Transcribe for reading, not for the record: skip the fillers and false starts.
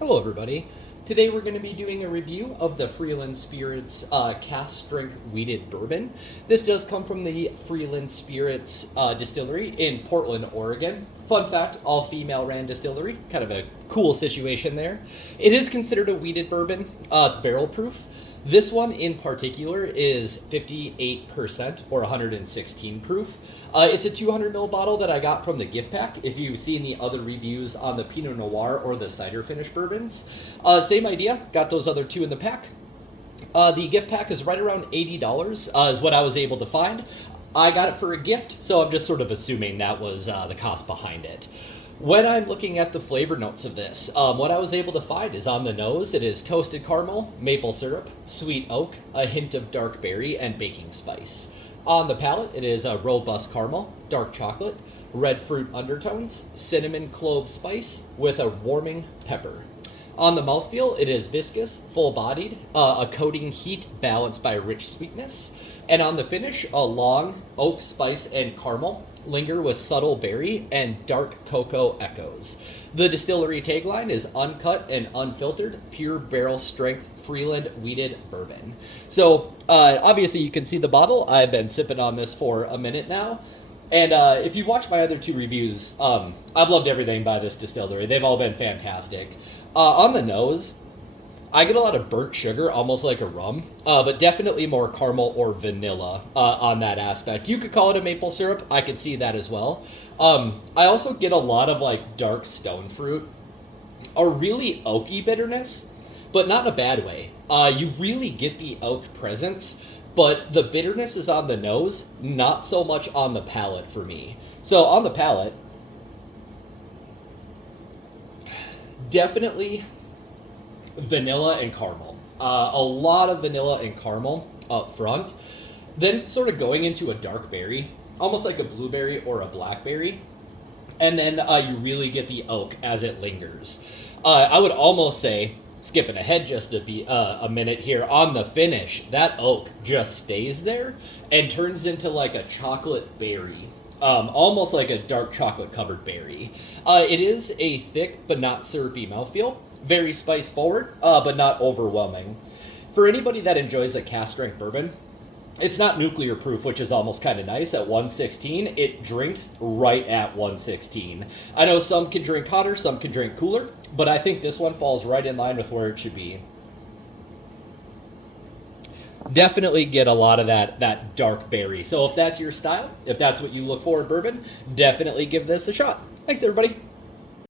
Hello everybody. Today we're going to be doing a review of the Freeland Spirits Cask Strength Wheated Bourbon. This does come from the Freeland Spirits Distillery in Portland, Oregon. Fun fact, all female ran distillery. Kind of a cool situation there. It is considered a wheated bourbon. It's barrel proof. This one in particular is 58% or 116 proof. It's a 200 ml bottle that I got from the gift pack. If you've seen the other reviews on the Pinot Noir or the cider finish bourbons, same idea. Got those other two in the pack. The gift pack is right around $80 is what I was able to find. I got it for a gift, so I'm just sort of assuming that was the cost behind it. When I'm looking at the flavor notes of this, what I was able to find is on the nose, it is toasted caramel, maple syrup, sweet oak, a hint of dark berry, and baking spice. On the palate, it is a robust caramel, dark chocolate, red fruit undertones, cinnamon clove spice with a warming pepper. On the mouthfeel, it is viscous, full-bodied, a coating heat balanced by rich sweetness. And on the finish, a long oak spice and caramel linger with subtle berry and dark cocoa echoes. The distillery tagline is uncut and unfiltered, pure barrel strength Freeland wheated bourbon. So obviously you can see the bottle. I've been sipping on this for a minute now. And if you've watched my other two reviews, I've loved everything by this distillery. They've all been fantastic. On the nose, I get a lot of burnt sugar, almost like a rum, but definitely more caramel or vanilla on that aspect. You could call it a maple syrup. I could see that as well. I also get a lot of like dark stone fruit, a really oaky bitterness, but not in a bad way. You really get the oak presence, but the bitterness is on the nose, not so much on the palate for me. So on the palate, definitely vanilla and caramel. A lot of vanilla and caramel up front. Then sort of going into a dark berry, almost like a blueberry or a blackberry. And then you really get the oak as it lingers. I would almost say, skipping ahead just a minute here, on the finish, that oak just stays there and turns into like a chocolate berry. Almost like a dark chocolate covered berry. It is a thick but not syrupy mouthfeel. Very spice forward, but not overwhelming. For anybody that enjoys a cask strength bourbon, it's not nuclear proof, which is almost kind of nice. At 116, it drinks right at 116. I know some can drink hotter, some can drink cooler, but I think this one falls right in line with where it should be. Definitely get a lot of that dark berry. So if that's your style, if that's what you look for in bourbon, definitely give this a shot. Thanks, everybody.